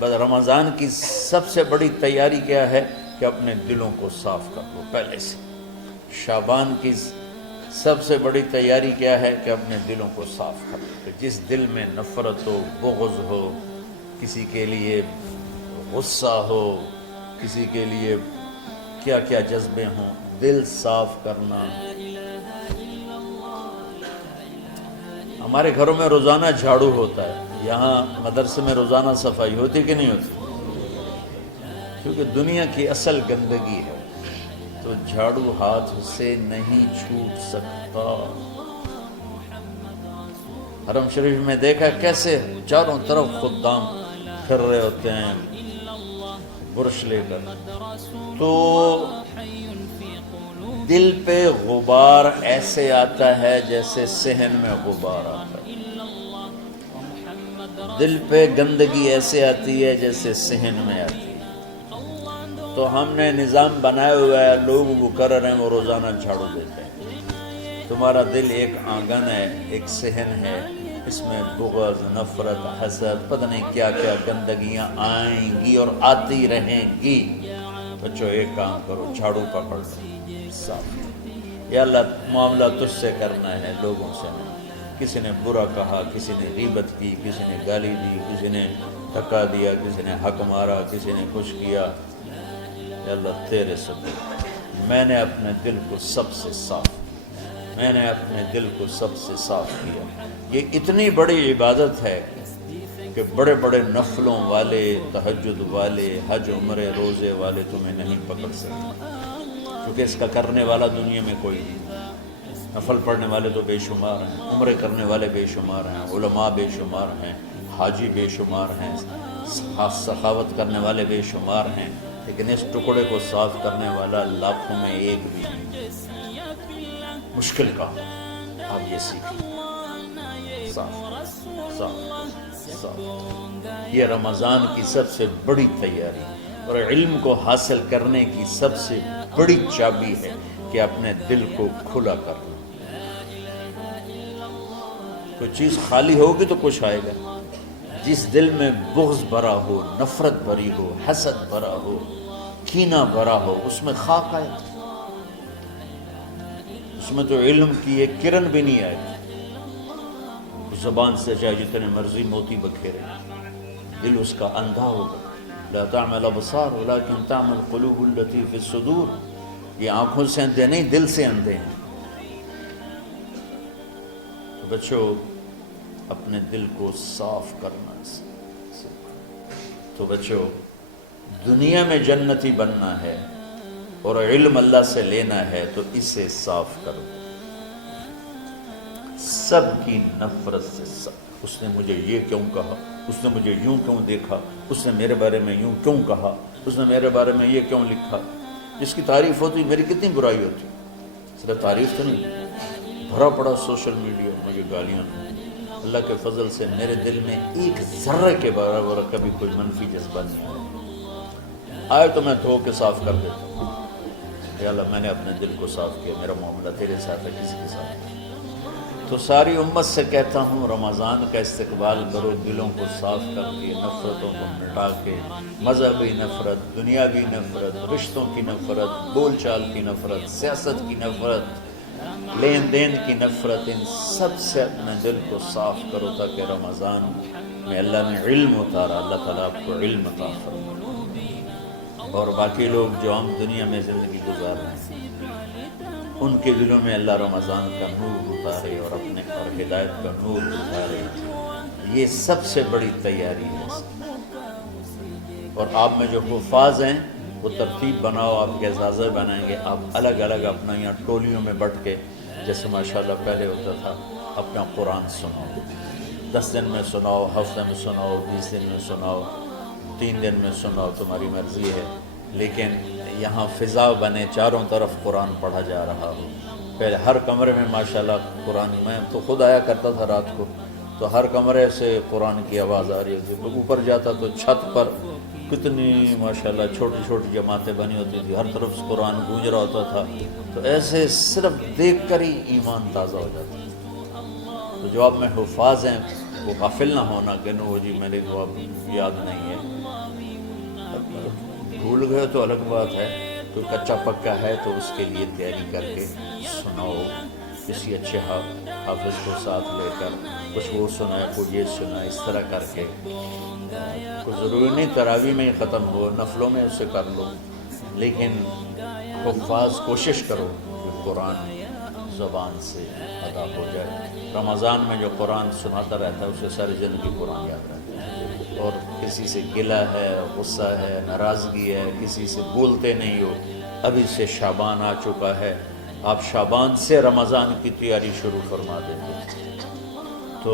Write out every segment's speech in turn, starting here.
بس رمضان کی سب سے بڑی تیاری کیا ہے کہ اپنے دلوں کو صاف کر لو پہلے سے۔ شعبان کی سب سے بڑی تیاری کیا ہے کہ اپنے دلوں کو صاف کر لو، کہ جس دل میں نفرت ہو، بغض ہو، کسی کے لیے غصہ ہو، کسی کے لیے کیا کیا جذبے ہوں، دل صاف کرنا۔ ہمارے گھروں میں روزانہ جھاڑو ہوتا ہے، یہاں مدرسے میں روزانہ صفائی ہوتی کہ نہیں ہوتی؟ کیونکہ دنیا کی اصل گندگی ہے تو جھاڑو ہاتھ سے نہیں چھوٹ سکتا۔ حرم شریف میں دیکھا کیسے چاروں طرف خدام پھر رہے ہوتے ہیں برش لے کر، تو دل پہ غبار ایسے آتا ہے جیسے صحن میں غبار آتا ہے، دل پہ گندگی ایسے آتی ہے جیسے صحن میں آتی ہے۔ تو ہم نے نظام بنایا ہوا ہے، لوگ وہ کر رہے ہیں، وہ روزانہ جھاڑو دیتے ہیں۔ تمہارا دل ایک آنگن ہے، ایک صحن ہے، اس میں بغض، نفرت، حسد، پتہ نہیں کیا کیا گندگیاں آئیں گی اور آتی رہیں گی۔ بچوں ایک کام کرو، جھاڑو پکڑ لو، صاف۔ یا اللہ معاملہ تجھ سے کرنا ہے، لوگوں سے نہیں۔ کسی نے برا کہا، کسی نے غیبت کی، کسی نے گالی دی، کسی نے دھکا دیا، کسی نے حق مارا، کسی نے کچھ کیا، یا اللہ تیرے صدقے میں نے اپنے دل کو سب سے صاف، میں نے اپنے دل کو سب سے صاف کیا۔ یہ اتنی بڑی عبادت ہے کہ بڑے بڑے نفلوں والے، تہجد والے، حج عمرے روزے والے تمہیں نہیں پکڑ سکتے، کیونکہ اس کا کرنے والا دنیا میں کوئی نہیں۔ نفل پڑھنے والے تو بے شمار ہیں، عمرے کرنے والے بے شمار ہیں، علماء بے شمار ہیں، حاجی بے شمار ہیں، سخاوت کرنے والے بے شمار ہیں، لیکن اس ٹکڑے کو صاف کرنے والا لاکھوں میں ایک بھی نہیں۔ مشکل کا آپ یہ سیکھیں، صاف صاف صاف۔ یہ رمضان کی سب سے بڑی تیاری اور علم کو حاصل کرنے کی سب سے بڑی چابی ہے کہ اپنے دل کو کھلا کر لو۔ کوئی چیز خالی ہوگی تو کچھ آئے گا۔ جس دل میں بغض بھرا ہو، نفرت بھری ہو، حسد بھرا ہو، کینہ بھرا ہو، اس میں خاک آئے، اس میں تو علم کی ایک کرن بھی نہیں آئے گی۔ زبان سے چاہے جتنے مرضی موتی بکھیرے، دل اس کا اندھا ہوگا۔ لا تعمل ابصار ولكن تعمل القلوب التي في الصدور۔ یہ آنکھوں سے اندھے نہیں، دل سے اندھے ہیں۔ تو بچوں اپنے دل کو صاف کرنا تو بچوں دنیا میں جنتی بننا ہے اور علم اللہ سے لینا ہے تو اسے صاف کرو۔ سب کی نفرت سے صاف۔ اس نے مجھے یہ کیوں کہا، اس نے مجھے یوں کیوں دیکھا، اس نے میرے بارے میں یوں کیوں کہا، اس نے میرے بارے میں یہ کیوں لکھا۔ جس کی تعریف ہوتی میری کتنی برائی ہوتی، صرف تعریف تو نہیں، بھرا پڑا سوشل میڈیا مجھے گالیاں۔ اللہ کے فضل سے میرے دل میں ایک ذرے کے برابر کبھی کوئی منفی جذبہ نہیں آئے تو میں دھو کے صاف کر دیتا ہوں۔ یا اللہ میں نے اپنے دل کو صاف کیا، میرا معاملہ تیرے ساتھ ہے، کسی کے ساتھ نہیں۔ تو ساری امت سے کہتا ہوں رمضان کا استقبال کرو، دلوں کو صاف کر کے، نفرتوں کو مٹا کے، مذہبی نفرت، دنیاوی نفرت، رشتوں کی نفرت، بول چال کی نفرت، سیاست کی نفرت، لین دین کی نفرت، ان سب سے اپنے دل کو صاف کرو تاکہ رمضان میں اللہ نے علم اتارا، اللہ تعالیٰ آپ کو علم عطا فرمائے، اور باقی لوگ جو عام دنیا میں زندگی گزار رہے ہیں ان کے دلوں میں اللہ رمضان کا نور اتارے اور اپنے اور ہدایت کا نور اتارے۔ یہ سب سے بڑی تیاری ہے اس کی۔ اور آپ میں جو حفاظ ہیں وہ ترتیب بناؤ، آپ کے اعزازے بنائیں گے، آپ الگ الگ اپنا یہاں ٹولیوں میں بٹ کے، جیسے ماشاءاللہ پہلے ہوتا تھا، اپنا قرآن سناؤ، 10 دن میں سناؤ، ہفتے میں سناؤ، 20 دن میں سناؤ، 3 دن میں سناؤ، تمہاری مرضی ہے، لیکن یہاں فضا بنے، چاروں طرف قرآن پڑھا جا رہا ہو۔ پہلے ہر کمرے میں ماشاءاللہ قرآن، میں تو خود آیا کرتا تھا رات کو، تو ہر کمرے سے قرآن کی آواز آ رہی ہوتی، اوپر جاتا تو چھت پر کتنی ماشاءاللہ چھوٹی چھوٹی جماعتیں بنی ہوتی تھی، ہر طرف سے قرآن گونج رہا ہوتا تھا، تو ایسے صرف دیکھ کر ہی ایمان تازہ ہو جاتا ہے۔ تو جو آپ میں حفاظ ہیں وہ غافل نہ ہونا کہ نو جی میرے کو اب یاد نہیں ہے، بھول گئے تو الگ بات ہے، کوئی کچا پکا ہے تو اس کے لیے تیاری کر کے سناؤ، کسی اچھے حافظ کو ساتھ لے کر کچھ وہ سنائے کچھ یہ سنائے، اس طرح کر کے کوئی ضروری نہیں تراویح میں ہی ختم ہو، نفلوں میں اسے کر لو، لیکن حفاظ کوشش کرو کہ قرآن زبان سے ادا ہو جائے۔ رمضان میں جو قرآن سناتا رہتا ہے اسے ساری زندگی قرآن یاد رہتا ہے، اور کسی سے گلہ ہے، غصہ ہے، ناراضگی ہے، کسی سے بولتے نہیں ہو۔ ابھی سے شعبان آ چکا ہے، آپ شعبان سے رمضان کی تیاری شروع فرما دیتے، تو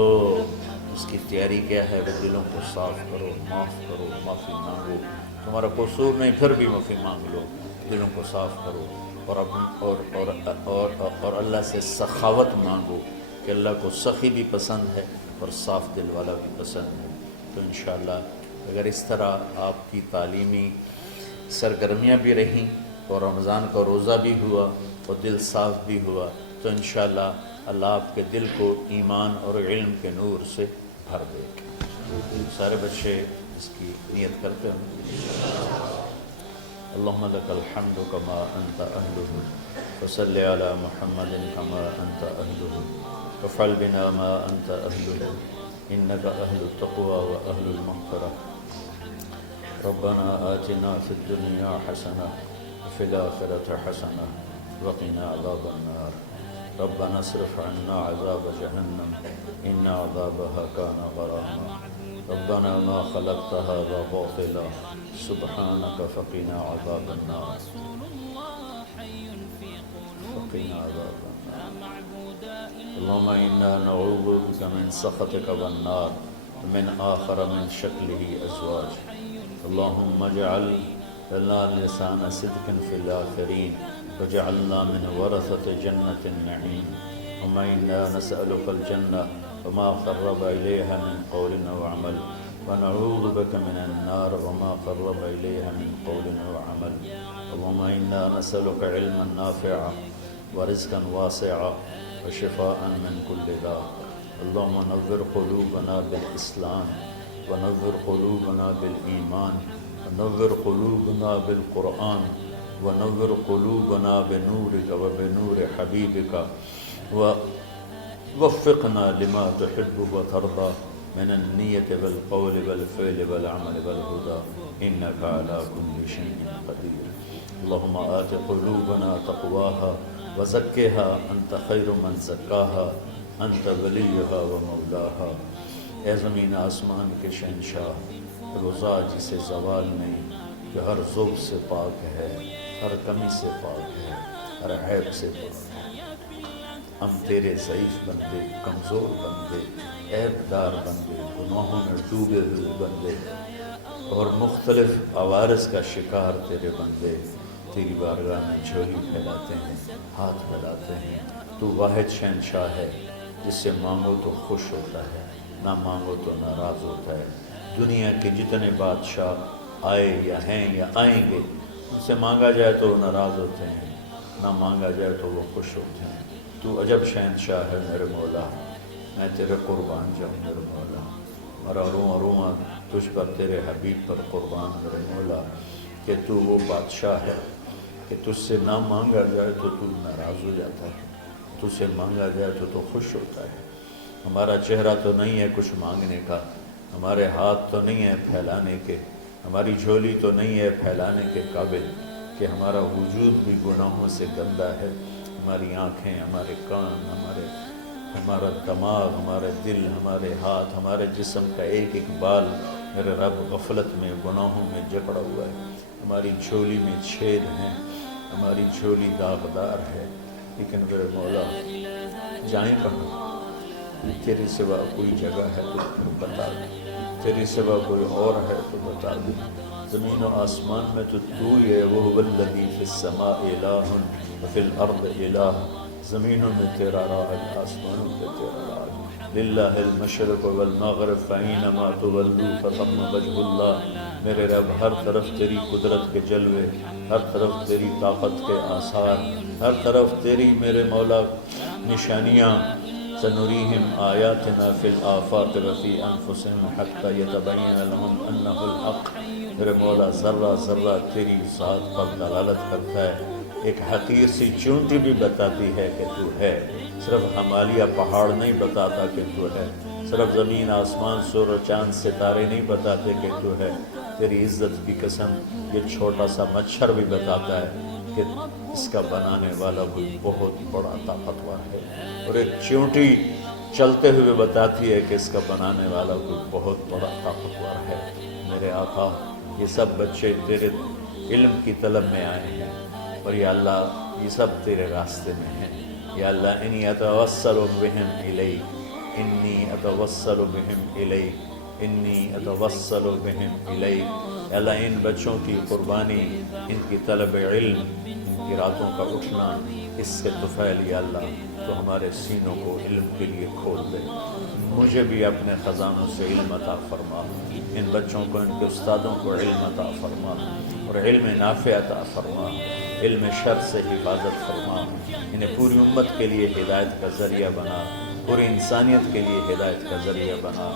اس کی تیاری کیا ہے؟ وہ دلوں کو صاف کرو، معاف کرو، معافی مانگو، تمہارا قصور نہیں پھر بھی معافی مانگ لو، دلوں کو صاف کرو، اور اللہ سے سخاوت مانگو کہ اللہ کو سخی بھی پسند ہے اور صاف دل والا بھی پسند ہے۔ تو انشاءاللہ اگر اس طرح آپ کی تعلیمی سرگرمیاں بھی رہیں اور رمضان کا روزہ بھی ہوا اور دل صاف بھی ہوا، تو انشاءاللہ اللہ آپ کے دل کو ایمان اور علم کے نور سے بھر دے۔ سارے بچے اس کی نیت کرتے ہیں۔ اللهم لك الحمد كما أنت أهله، وصل على محمد كما أنت أهله، وافعل بنا ما أنت أهله، إنك أهل التقوى وأهل المغفرة۔ ربنا آتنا في الدنيا حسنة وفي الآخرة حسنة وقنا عذاب النار۔ ربنا اصرف عنا عذاب جهنم إن عذابها كان غراما۔ ربنا ما خلقت هذا باطلا سبحانك فقنا عذاب النار، فقنا عذاب النار۔ اللهم إنا نعوذ بك من سخطك والنار ومن آخر من شكله أزواج۔ اللهم اجعل لنا لسان صدق في الآخرين وجعلنا من ورثة جنة النعيم۔ اللهم إنا نسألك الجنة وما قرب إليها من قول وعمل، ونعوذ بك من النار وما قرب إليها من قول وعمل۔ اللهم إنا نسألك علما نافعا ورزقا واسعا وشفاء من كل داء۔ اللهم نور قلوبنا بالإسلام، ونور قلوبنا بالإيمان، ونور قلوبنا بالقرآن، ونور قلوبنا بنورك وبنور حبيبك، ووفقنا لما تحب وترضى من النية والقول والفعل والعمل والهدى، إنك على كل شيء قدير۔ اللهم آت قلوبنا تقواها وزكها أنت خير من زكاها أنت وليها ومولاها۔ اے زمین آسمان کے شہنشاہ، روزہ جسے زوال نہیں، جو ہر ذوب سے پاک ہے، ہر کمی سے پاک ہے، ہر عیب سے پاک ہے۔ ہم تیرے ضعیف بندے، کمزور بندے، عیب دار بندے، گناہوں میں ڈوبے ہوئے بندے اور مختلف عوارض کا شکار تیرے بندے تیری بارگاہ میں جھولی پھیلاتے ہیں، ہاتھ پھیلاتے ہیں۔ تو واحد شہنشاہ ہے، جس سے مانگو تو خوش ہوتا ہے، نہ مانگو تو ناراض ہوتا ہے۔ دنیا کے جتنے بادشاہ آئے یا ہیں یا آئیں گے، ان سے مانگا جائے تو وہ ناراض ہوتے ہیں، نہ مانگا جائے تو وہ خوش ہوتے ہیں۔ تو عجب شہنشاہ ہے میرے مولا، میں تیرے قربان جاؤں میرے مولا، میرا روواں تجھ پر تیرے حبیب پر قربان میرے مولا، کہ تو وہ بادشاہ ہے کہ تجھ سے نہ مانگا جائے تو تو ناراض ہو جاتا ہے، تجھ سے مانگا جائے تو تو خوش ہوتا ہے۔ ہمارا چہرہ تو نہیں ہے کچھ مانگنے کا، ہمارے ہاتھ تو نہیں ہے پھیلانے کے، ہماری جھولی تو نہیں ہے پھیلانے کے قابل، کہ ہمارا وجود بھی گناہوں سے گندا ہے، ہماری آنکھیں، ہمارے کان، ہمارا دماغ، ہمارے دل، ہمارے ہاتھ، ہمارے جسم کا ایک ایک بال میرے رب غفلت میں، گناہوں میں جکڑا ہوا ہے۔ ہماری جھولی میں چھید ہیں، ہماری جھولی داغدار ہے، لیکن میرے مولا جائیں کہاں؟ تیرے سوا کوئی جگہ ہے تو بتا دے، تیرے سوا کوئی اور ہے تو بتا دے۔ زمین و آسمان میں تو ہی ہے، وَهُوَ الَّذِي فِي السَّمَاءِ إِلَٰهٌ وَفِي الْأَرْضِ إِلَٰهٌ۔ زمینوں میں تیرا راج، آسمانوں میں تیرا راج۔ لِلَّهِ الْمَشْرِقُ وَالْمَغْرِبُ فَأَيْنَمَا تُوَلُّوا فَثَمَّ وَجْهُ اللَّهِ۔ میرے رب ہر طرف تیری قدرت کے جلوے، ہر طرف تیری طاقت کے آثار، ہر طرف تیری میرے مولا نشانیاں۔ سنريهم آياتنا في الآفاق وفي أنفسهم حتى يتبين لهم أنه الحق میرے مولا ذرہ ذرہ تیری ذات پر دلالت کرتا ہے، ایک حقیر سی چونٹی بھی بتاتی ہے کہ تو ہے، صرف ہمالیہ پہاڑ نہیں بتاتا کہ تو ہے، صرف زمین آسمان سور و چاند ستارے نہیں بتاتے کہ تو ہے، تیری عزت کی قسم یہ چھوٹا سا مچھر بھی بتاتا ہے کہ اس کا بنانے والا کوئی بہت بڑا طاقتور ہے، اور ایک چونٹی چلتے ہوئے بتاتی ہے کہ اس کا بنانے والا کوئی بہت بڑا طاقتور ہے۔ میرے آقا، یہ سب بچے تیرے علم کی طلب میں آئے ہیں، اور یا اللہ یہ سب تیرے راستے میں ہیں۔ یا اللہ انی اتوسل بہم الیک، انی اتوسل بہم الیک، انی اتوسل بہم الیک۔ یا اللہ ان بچوں کی قربانی، ان کی طلب علم، ان کی راتوں کا اٹھنا، اس سے طفیل یا اللہ تو ہمارے سینوں کو علم کے لیے کھول دے۔ مجھے بھی اپنے خزانوں سے علم عطا فرما، ان بچوں کو، ان کے استادوں کو علم عطا فرما، اور علم نافع عطا فرما، علم شر سے حفاظت فرما، انہیں پوری امت کے لیے ہدایت کا ذریعہ بنا، پوری انسانیت کے لیے ہدایت کا ذریعہ بنا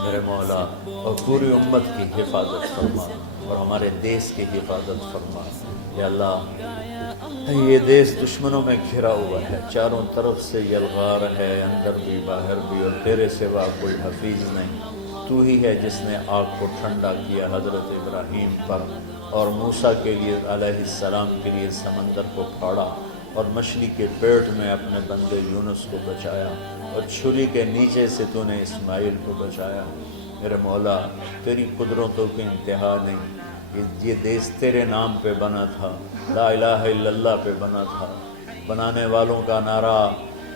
میرے مولا، اور پوری امت کی حفاظت فرما، اور ہمارے دیس کی حفاظت فرما۔ یا اللہ یہ دیس دشمنوں میں گھرا ہوا ہے، چاروں طرف سے یلغار ہے، اندر بھی باہر بھی، اور تیرے سوا کوئی حفیظ نہیں۔ تو ہی ہے جس نے آگ کو ٹھنڈا کیا حضرت ابراہیم پر، اور موسیٰ کے لیے علیہ السلام کے لیے سمندر کو پھاڑا، اور مچھلی کے پیٹ میں اپنے بندے یونس کو بچایا، اور چھری کے نیچے سے تو نے اسماعیل کو بچایا۔ میرے مولا تیری قدرتوں کی انتہا نہیں، یہ دیس تیرے نام پہ بنا تھا، لا الہ الا اللہ پہ بنا تھا۔ بنانے والوں کا نعرہ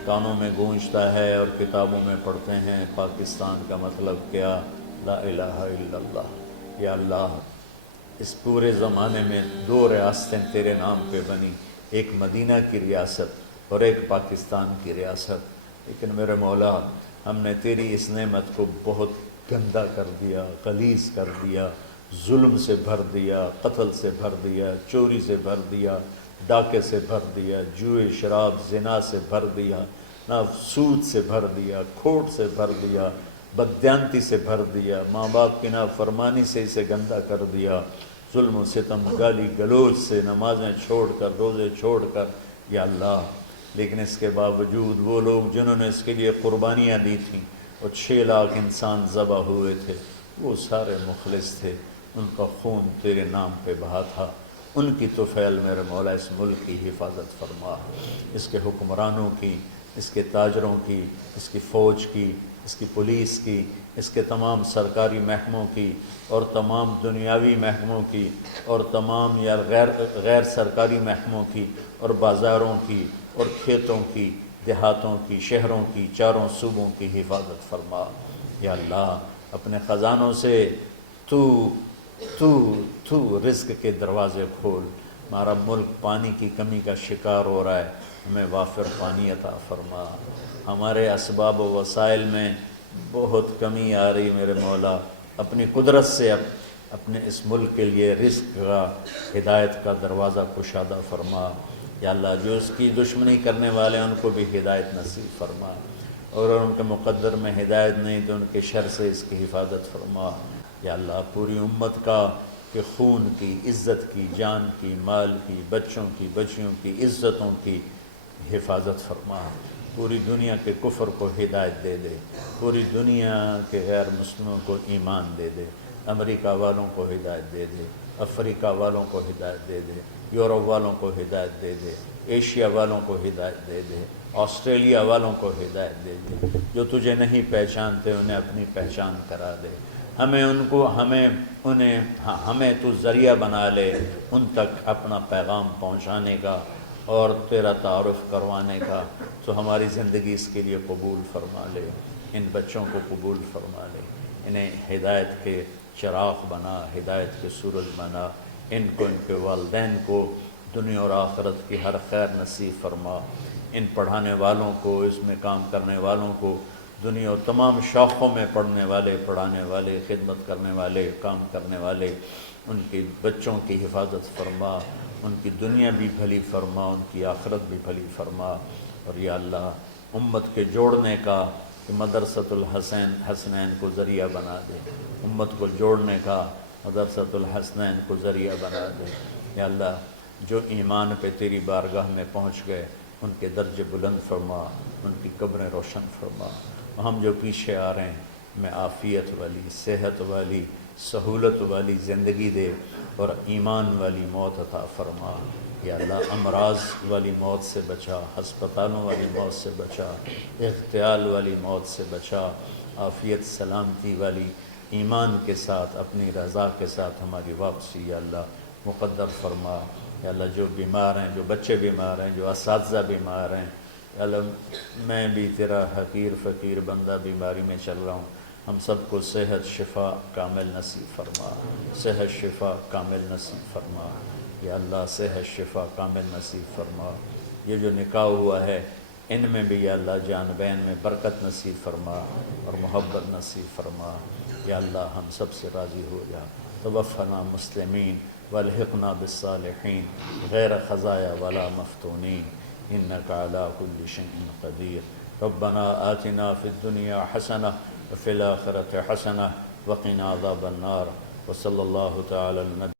کانوں میں گونجتا ہے اور کتابوں میں پڑھتے ہیں، پاکستان کا مطلب کیا؟ لا الہ الا اللہ۔ یا اللہ اس پورے زمانے میں 2 ریاستیں تیرے نام پہ بنی، ایک مدینہ کی ریاست اور ایک پاکستان کی ریاست، لیکن میرے مولا ہم نے تیری اس نعمت کو بہت گندا کر دیا، غلیظ کر دیا، ظلم سے بھر دیا، قتل سے بھر دیا، چوری سے بھر دیا، ڈاکے سے بھر دیا، جوئے شراب زنا سے بھر دیا، نہ سود سے بھر دیا، کھوٹ سے بھر دیا، بددیانتی سے بھر دیا، ماں باپ کی نافرمانی سے اسے گندا کر دیا، ظلم و ستم، گالی گلوچ سے، نمازیں چھوڑ کر، روزے چھوڑ کر۔ یا اللہ لیکن اس کے باوجود وہ لوگ جنہوں نے اس کے لیے قربانیاں دی تھیں، اور 6 لاکھ انسان ذبح ہوئے تھے، وہ سارے مخلص تھے، ان کا خون تیرے نام پہ بہا تھا۔ ان کی طفیل میرے مولا اس ملک کی حفاظت فرما، اس کے حکمرانوں کی، اس کے تاجروں کی، اس کی فوج کی، اس کی پولیس کی، اس کے تمام سرکاری محکموں کی، اور تمام دنیاوی محکموں کی، اور تمام یا غیر سرکاری محکموں کی، اور بازاروں کی، اور کھیتوں کی، دیہاتوں کی، شہروں کی، چاروں صوبوں کی حفاظت فرما۔ یا اللہ اپنے خزانوں سے تو رزق کے دروازے کھول۔ ہمارا ملک پانی کی کمی کا شکار ہو رہا ہے، ہمیں وافر پانی عطا فرما۔ ہمارے اسباب و وسائل میں بہت کمی آ رہی میرے مولا، اپنی قدرت سے اپنے اس ملک کے لیے رزق کا، ہدایت کا دروازہ کشادہ فرما۔ یا اللہ جو اس کی دشمنی کرنے والے ہیں ان کو بھی ہدایت نصیب فرما، اور ان کے مقدر میں ہدایت نہیں تو ان کے شر سے اس کی حفاظت فرما۔ یا اللہ پوری امت کا کہ خون کی، عزت کی، جان کی، مال کی، بچوں کی، بچیوں کی، عزتوں کی حفاظت فرما۔ پوری دنیا کے کفر کو ہدایت دے دے، پوری دنیا کے غیر مسلموں کو ایمان دے دے، امریکہ والوں کو ہدایت دے دے، افریقہ والوں کو ہدایت دے دے، یورپ والوں کو ہدایت دے دے، ایشیا والوں کو ہدایت دے دے، آسٹریلیا والوں کو ہدایت دے دے، جو تجھے نہیں پہچانتے انہیں اپنی پہچان کرا دے، ہمیں تو ذریعہ بنا لے ان تک اپنا پیغام پہنچانے کا اور تیرا تعارف کروانے کا، تو ہماری زندگی اس کے لیے قبول فرما لے، ان بچوں کو قبول فرما لے، انہیں ہدایت کے چراغ بنا، ہدایت کے سورج بنا، ان کو، ان کے والدین کو دنیا اور آخرت کی ہر خیر نصیب فرما، ان پڑھانے والوں کو، اس میں کام کرنے والوں کو، دنیا اور تمام شاخوں میں پڑھنے والے، پڑھانے والے، خدمت کرنے والے، کام کرنے والے، ان کے بچوں کی حفاظت فرما، ان کی دنیا بھی بھلی فرما، ان کی آخرت بھی بھلی فرما۔ اور یا اللہ امت کے جوڑنے کا کہ مدرسۃ الحسنین کو ذریعہ بنا دے، امت کو جوڑنے کا مدرسۃ الحسنین کو ذریعہ بنا دے۔ یا اللہ جو ایمان پہ تیری بارگاہ میں پہنچ گئے ان کے درجے بلند فرما، ان کی قبریں روشن فرما۔ ہم جو پیچھے آ رہے ہیں میں عافیت والی، صحت والی، سہولت والی زندگی دے اور ایمان والی موت عطا فرما۔ یا اللہ امراض والی موت سے بچا، ہسپتالوں والی موت سے بچا، اغتیال والی موت سے بچا، عافیت سلامتی والی ایمان کے ساتھ اپنی رضا کے ساتھ ہماری واپسی یا اللہ مقدر فرما۔ یا اللہ جو بیمار ہیں، جو بچے بیمار ہیں، جو اساتذہ بیمار ہیں، یا اللہ میں بھی تیرا حقیر فقیر بندہ بیماری میں چل رہا ہوں، ہم سب کو صحت شفا کامل نصیب فرما، صحت شفا کامل نصیب فرما۔ یا اللہ صحت شفا کامل نصیب فرما۔ یہ جو نکاح ہوا ہے ان میں بھی یا اللہ جان بین میں برکت نصیب فرما اور محبت نصیب فرما۔ یا اللہ ہم سب سے راضی ہو جا۔ توفنا مسلمین والحقنا بالصالحین غیر خزایا ولا مفتونین انک علی کل شیء قدیر۔ ربنا آتنا فی الدنیا حسنہ وفی الآخرۃ حسنہ وقنا عذاب النار۔ وصلی اللہ تعالی علی